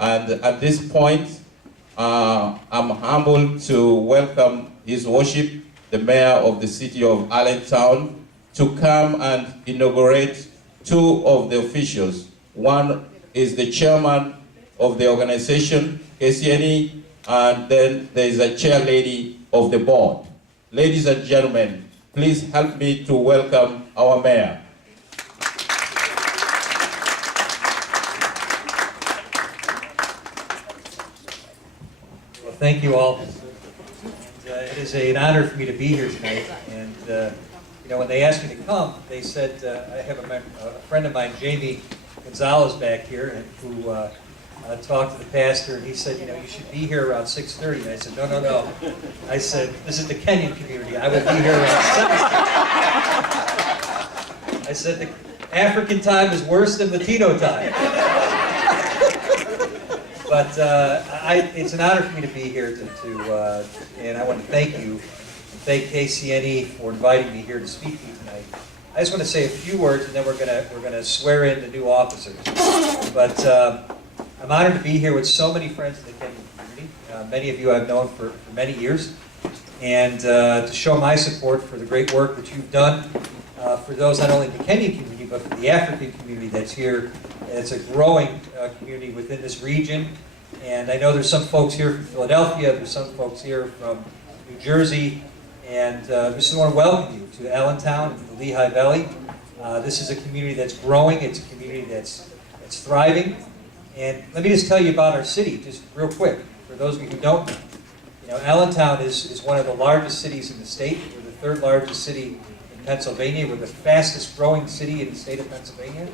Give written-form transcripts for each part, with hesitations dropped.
And at this point, I'm humbled to welcome His Worship, the Mayor of the City of Allentown, to come and inaugurate two of the officials. One is the chairman of the organization, KCNE, and then there is a chair lady of the board. Ladies and gentlemen, please help me to welcome our mayor. Well, thank you all. It is an honor for me to be here tonight. And you know, when they asked me to come, they said I have a friend of mine, Jamie Gonzalez, back here, and who talked to the pastor, and he said, you know, you should be here around 6:30. And I said, no. I said, this is the Kenyan community. I will be here around 7:30. I said, the African time is worse than Latino time. But it's an honor for me to be here and I want to thank you, and thank KCNE for inviting me here to speak to you tonight. I just want to say a few words, and then we're gonna swear in the new officers. But I'm honored to be here with so many friends in the Kenyan community. Many of you I've known for many years, and to show my support for the great work that you've done for those not only in the Kenyan community, but for the African community that's here. It's a growing community within this region, and I know there's some folks here from Philadelphia, there's some folks here from New Jersey, and I just want to welcome you to Allentown and the Lehigh Valley. This is a community that's growing, it's a community that's thriving, and let me just tell you about our city, just real quick, for those of you who don't know. You know, Allentown is one of the largest cities in the state. We're the third largest city in Pennsylvania. We're the fastest growing city in the state of Pennsylvania.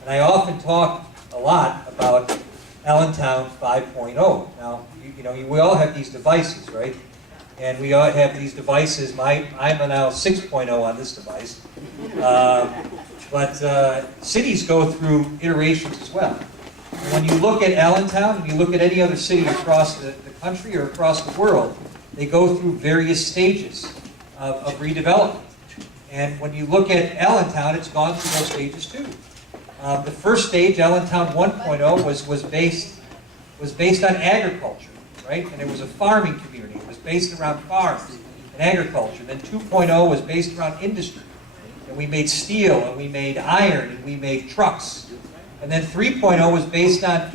And I often talk a lot about Allentown 5.0. Now, you know, we all have these devices, right? And we all have these devices. I'm now 6.0 on this device. But cities go through iterations as well. And when you look at Allentown, and you look at any other city across the country or across the world, they go through various stages of redevelopment. And when you look at Allentown, it's gone through those stages too. The first stage, Allentown 1.0, was based on agriculture, right? And it was a farming community. It was based around farms and agriculture. Then 2.0 was based around industry. And we made steel, and we made iron, and we made trucks. And then 3.0 was based on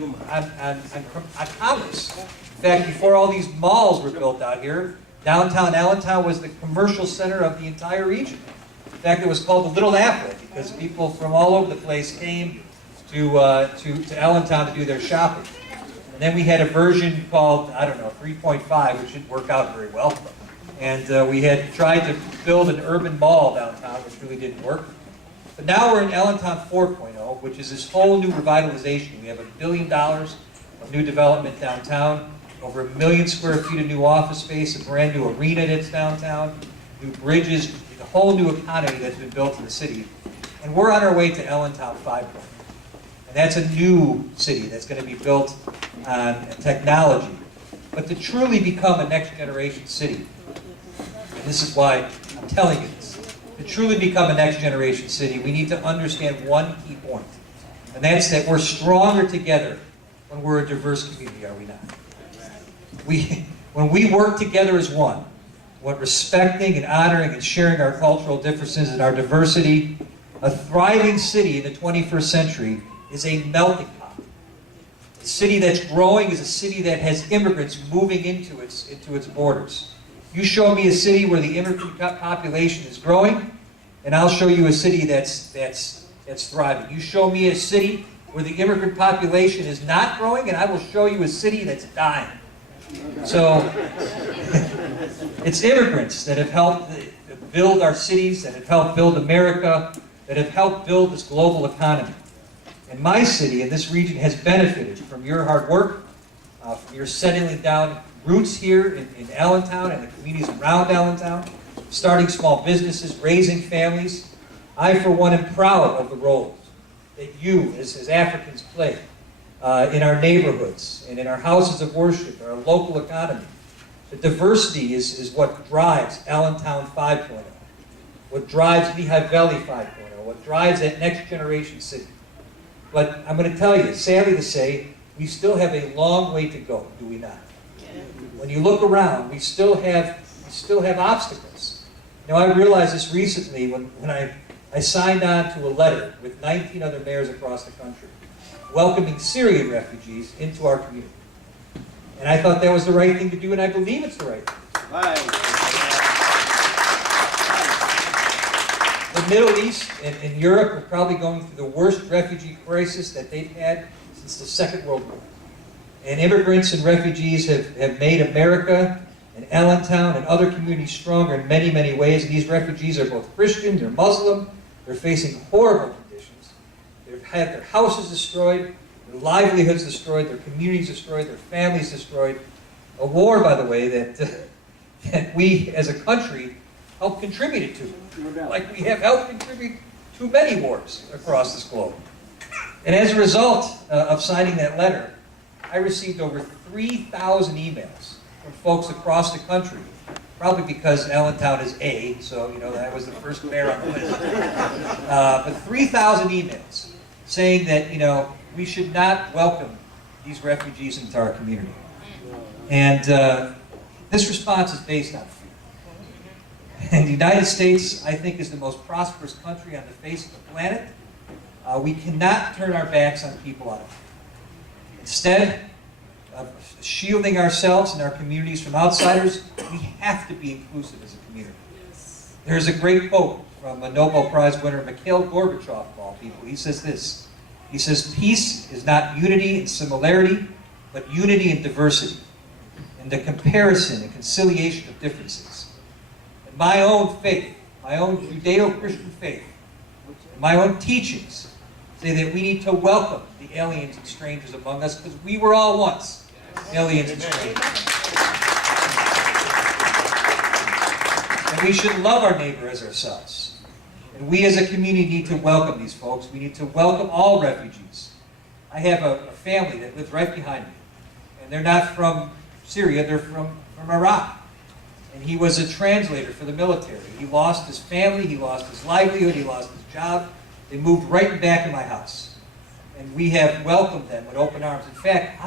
commerce. In fact, before all these malls were built out here, downtown Allentown was the commercial center of the entire region. In fact, it was called the Little Apple because people from all over the place came to Allentown to do their shopping. And then we had a version called, I don't know, 3.5, which didn't work out very well. And we had tried to build an urban mall downtown, which really didn't work. But now we're in Allentown 4.0, which is this whole new revitalization. We have $1 billion of new development downtown, over 1 million square feet of new office space, a brand new arena that's downtown, new bridges, a whole new economy that's been built in the city. And we're on our way to Allentown 5.0. And that's a new city that's going to be built on technology. But to truly become a next generation city, and this is why I'm telling you this, to truly become a next generation city, we need to understand one key point. And that's that we're stronger together when we're a diverse community, are we not? When we work together as one, when respecting and honoring and sharing our cultural differences and our diversity, a thriving city in the 21st century is a melting pot. A city that's growing is a city that has immigrants moving into its borders. You show me a city where the immigrant population is growing, and I'll show you a city that's thriving. You show me a city where the immigrant population is not growing, and I will show you a city that's dying. So, it's immigrants that have helped build our cities, that have helped build America, that have helped build this global economy. And my city and this region has benefited from your hard work, from your settling down roots here in Allentown and the communities around Allentown, starting small businesses, raising families. I, for one, am proud of the roles that you, as Africans, play in our neighborhoods and in our houses of worship, our local economy. The diversity is what drives Allentown 5.0, what drives Lehigh Valley 5.0, what drives that next generation city. But I'm going to tell you, sadly to say, we still have a long way to go, do we not? When you look around, we still have obstacles. Now, I realized this recently when I signed on to a letter with 19 other mayors across the country welcoming Syrian refugees into our community. And I thought that was the right thing to do, and I believe it's the right thing to do. Right. The Middle East and Europe are probably going through the worst refugee crisis that they've had since the Second World War. And immigrants and refugees have made America and Allentown and other communities stronger in many, many ways. And these refugees are both Christian, they're Muslim, they're facing horrible conditions. They've had their houses destroyed, their livelihoods destroyed, their communities destroyed, their families destroyed. A war, by the way, that we as a country helped contribute to. Like we have helped contribute to many wars across this globe. And as a result of signing that letter, I received over 3,000 emails from folks across the country, probably because Allentown is A, so that was the first mayor on the list. But 3,000 emails saying that we should not welcome these refugees into our community. And this response is based on fear. And the United States, I think, is the most prosperous country on the face of the planet. We cannot turn our backs on people out of fear. Instead of shielding ourselves and our communities from outsiders, we have to be inclusive as a community. There's a great quote from a Nobel Prize winner, Mikhail Gorbachev, of all people. He says this. He says, "Peace is not unity and similarity, but unity and diversity, and the comparison and conciliation of differences." And my own faith, my own Judeo-Christian faith, and my own teachings say that we need to welcome the aliens and strangers among us, because we were all once aliens and strangers. And we should love our neighbor as ourselves. And we as a community need to welcome these folks. We need to welcome all refugees. I have a family that lives right behind me. And they're not from Syria, they're from Iraq. And he was a translator for the military. He lost his family, he lost his livelihood, he lost his job. They moved right back in my house. And we have welcomed them with open arms. In fact,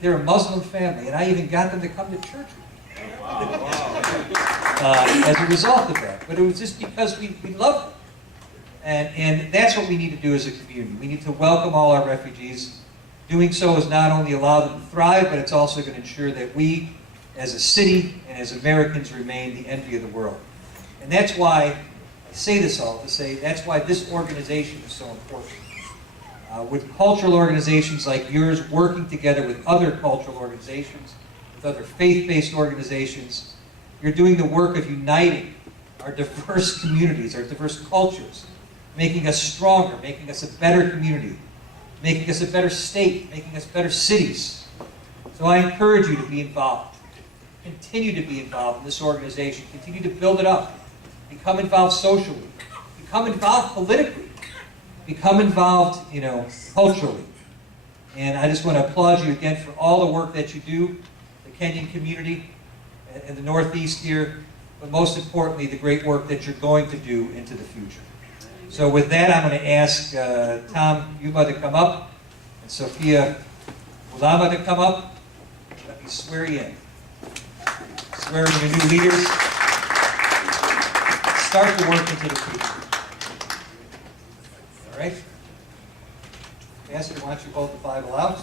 they're a Muslim family, and I even got them to come to church with me. As a result of that. But it was just because we love them. And that's what we need to do as a community. We need to welcome all our refugees. Doing so is not only allow them to thrive, but it's also going to ensure that we, as a city and as Americans, remain the envy of the world. And that's why I say this all to say that's why this organization is so important. With cultural organizations like yours working together with other cultural organizations, with other faith-based organizations, you're doing the work of uniting our diverse communities, our diverse cultures, making us stronger, making us a better community, making us a better state, making us better cities. So I encourage you to be involved. Continue to be involved in this organization. Continue to build it up. Become involved socially. Become involved politically. Become involved, culturally. And I just want to applaud you again for all the work that you do, the Kenyan community in the Northeast here, but most importantly, the great work that you're going to do into the future. So with that, I'm going to ask Tom Yuma to come up and Sophia Ulama to come up. Let me swear you in. Swearing the new leaders. Start to work into the future. All right? Pastor, why don't you hold the Bible out?